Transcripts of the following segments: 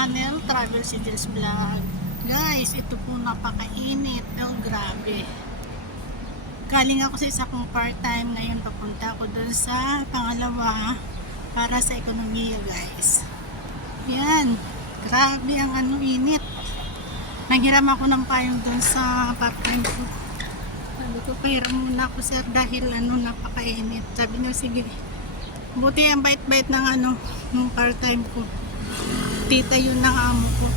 channel, Travel Sigils Vlog. Guys, ito po napakainit. Oh, grabe. Galing ako sa isa kong part-time. Ngayon papunta ako dun sa pangalawa para sa ekonomiya, guys. Yan. Grabe ang init. Nanghiram ako ng payong dun sa part-time ko. Sabi ko, pahiram muna ako, sir, dahil napakainit. Sabi niya, sige. Buti ang bait-bait ng ng part-time ko. Tita yun ng amo ko.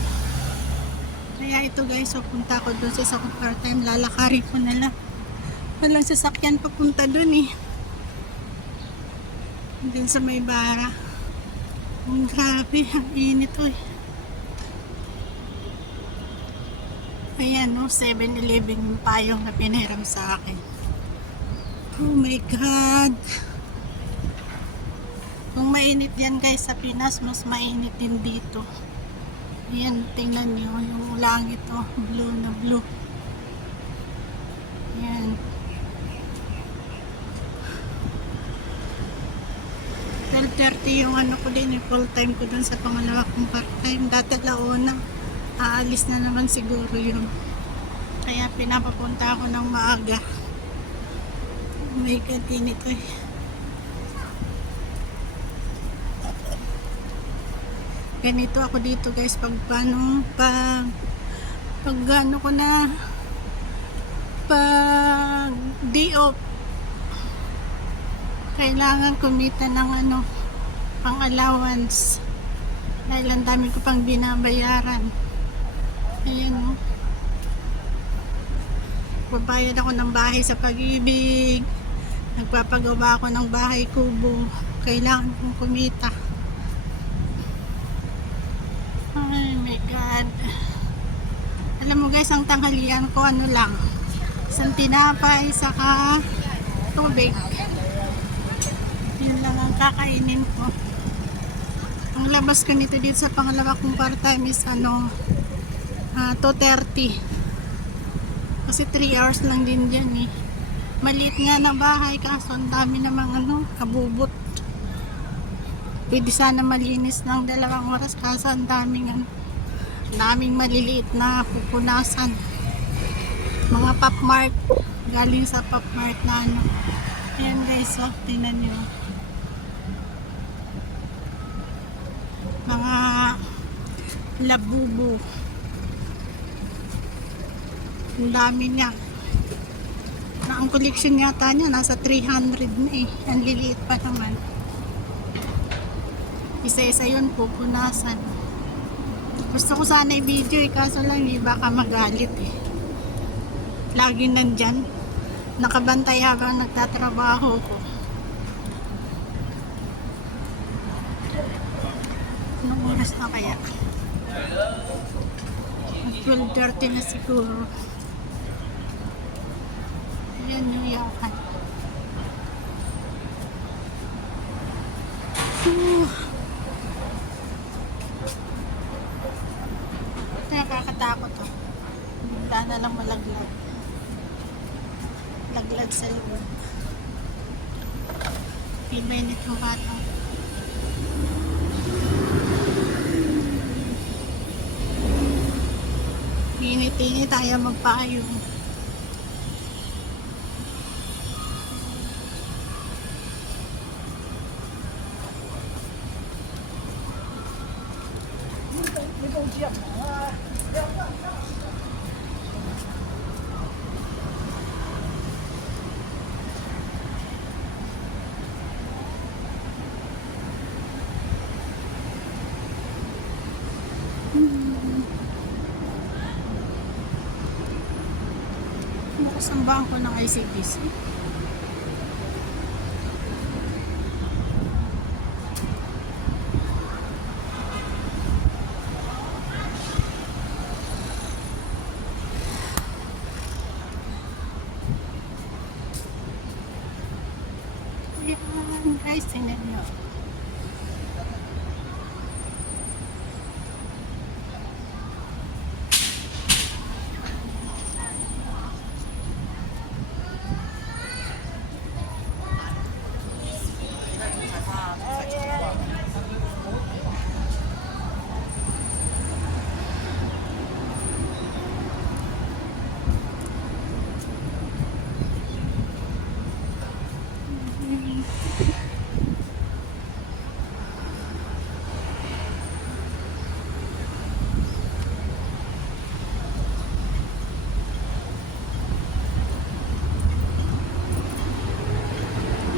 Kaya ito, guys, so punta ko doon sa isang part-time. Lalakari ko na lang. Walang sasakyan papunta doon eh. Doon sa may bara. Ang grabe, ang init eh. Ayan, 7-Eleven yung payong na pinahiram sa akin. Oh my God. Kung mainit yan, guys, sa Pinas, mas mainit din dito. Ayan, tingnan nyo yung langit, blue na blue. Ayan. 12:30 yung ko din, yung full time ko dun sa pangalawa kong part time. Dati laona, aalis na naman siguro yun. Kaya pinapapunta ako ng maaga. May katinit eh. Ganito ako dito, guys, pag day off, kailangan kumita ng pang allowance dahil ang dami ko pang binabayaran. Ayan, babayad ako ng bahay sa Pag-ibig, nagpapagawa ako ng bahay kubo, kailangan kong kumita. Ay my God. Alam mo, guys, ang tanghalian ko lang, isang tinapay saka tubig. Yun lang ang kakainin ko. Ang labas ko nito dito sa pangalawa kong part-time is 2:30. Kasi 3 hours lang din dyan eh. Maliit nga na bahay, kaso ang dami namang kabubot. Pwede sana malinis ng 2 oras, kaso ang daming maliliit na pupunasan. Mga Pop Mart, galing sa Pop Mart na ayan, guys, tingnan nyo. Mga labubu. Ang dami niya. Ang collection yata niya nasa 300 na eh. Ang liliit pa naman. Isa-isa yun, pupunasan. Gusto ko sana i-video kaso lang baka magalit eh. Lagi nandyan. Nakabantay habang nagtatrabaho ko. Anong oras na kaya? 12:30 na siguro. Ayan yung yakan. Nakakatakot bigla na lang malaglag sa loob. Pinmainit yung bata. Init-init tayo magpaayo. Ang bangko ng ICBC. Ayan, guys, tingnan nyo.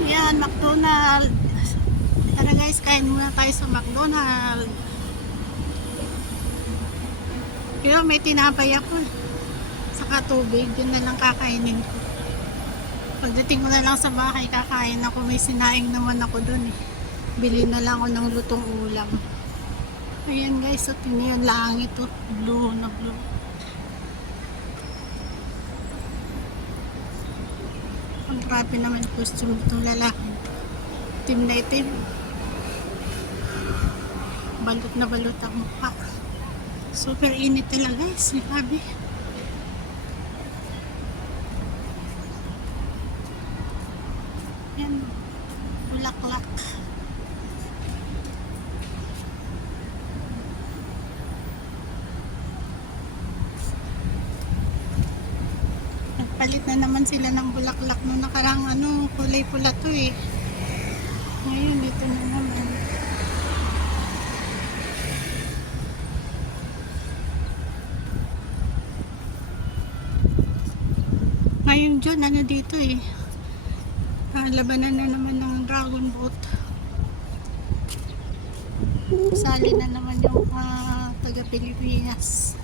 Yan, McDonald. Tara guys, kain muna tayo sa McDonald. Pero may tinapay ako. Saka tubig, yun na lang kakainin ko. Pagdating ko na lang sa bahay, kakain ako. May sinaing naman ako dun eh. Bili na lang ako ng lutong ulam. Ayan guys, so tingnan yung langit to. Blue na blue. Ang grabe naman costume itong lalaki. Itim na itim. Balot na balot ang mukha. Super init talaga guys. Grabe. Yan. Bulaklak. Nagpalit na naman sila ng bulaklak no nakarang kulay pula to eh. Ngayon dito na naman. Ngayon dyan dito eh. Labanan na naman ng dragon boat. Sali na naman yung taga Pilipinas.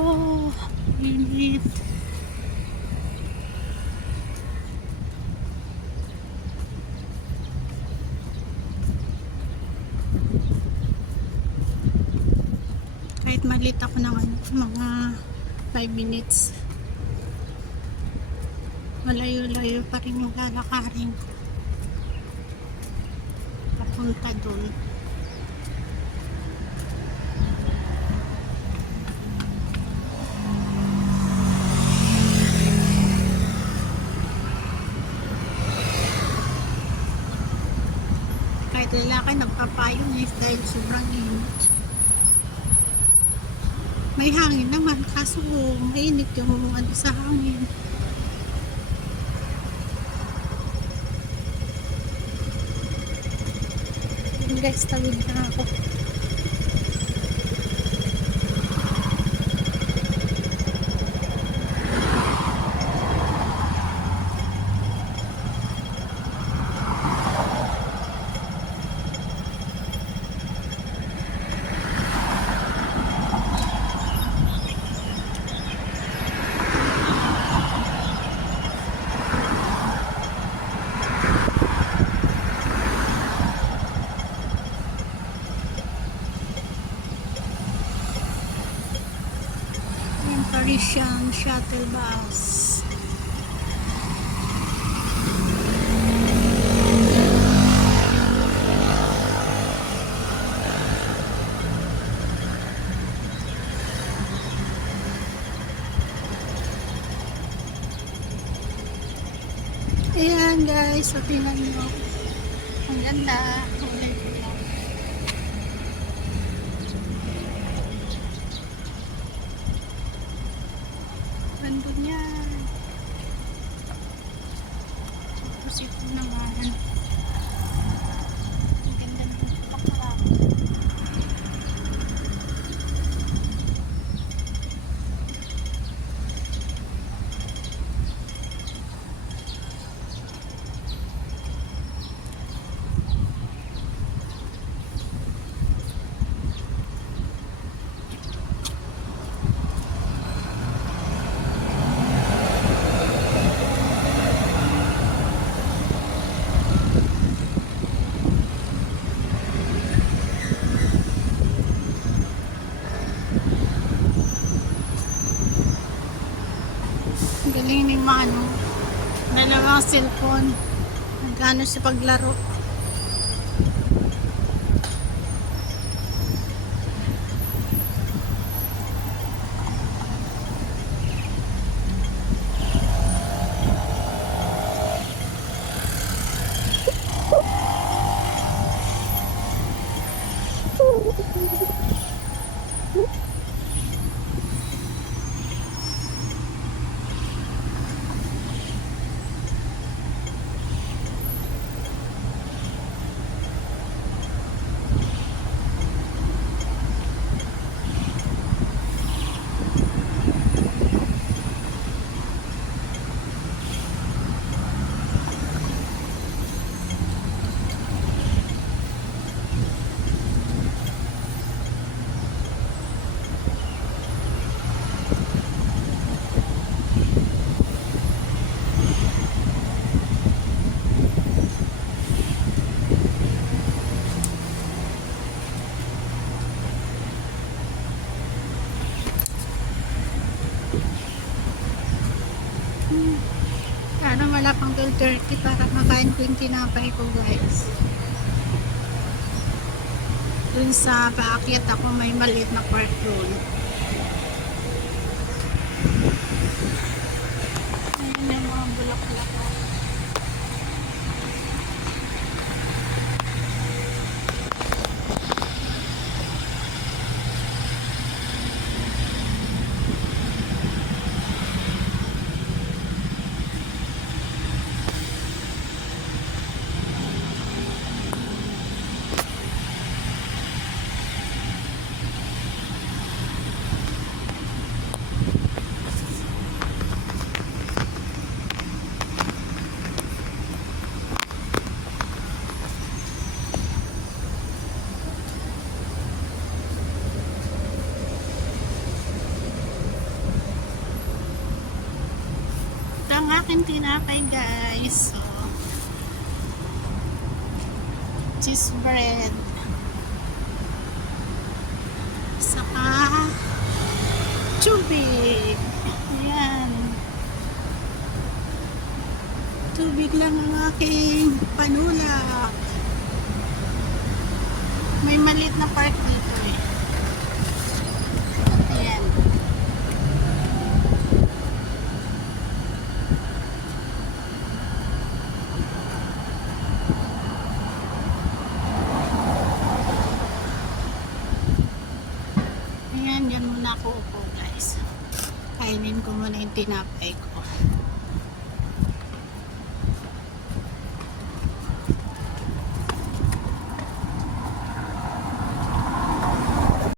Oh, init. Kahit malit ako ng mga 5 minutes, malayo-layo pa rin yung lalakarin papunta dun. Kahit lalaki nagpapayong dahil sobrang init. May hangin naman kaso mainit yung sa hangin. Guys, tawid na ako. Parisian shuttle bus. Ayan guys, so tingnan nyo. Ang ganda. Kulay pula. Ganda niya. Tapos ito naman. Ang ganda ng pakla. Galing ng mga dalawang cellphone. Nagano sa paglaro. 12:30 para makain ko yung tinapay ko, guys. Dun sa paakyat ako may maliit na park road. Ayan yung mga bulaklak ko. Ito ang aking tinapay, guys. So, cheese bread. Saka tubig. Ayan. Tubig lang ang aking panulak. May maliit na park dito eh. Ayan. Ayan, dyan muna ako upo, guys. Kainin ko muna yung tinapay ko.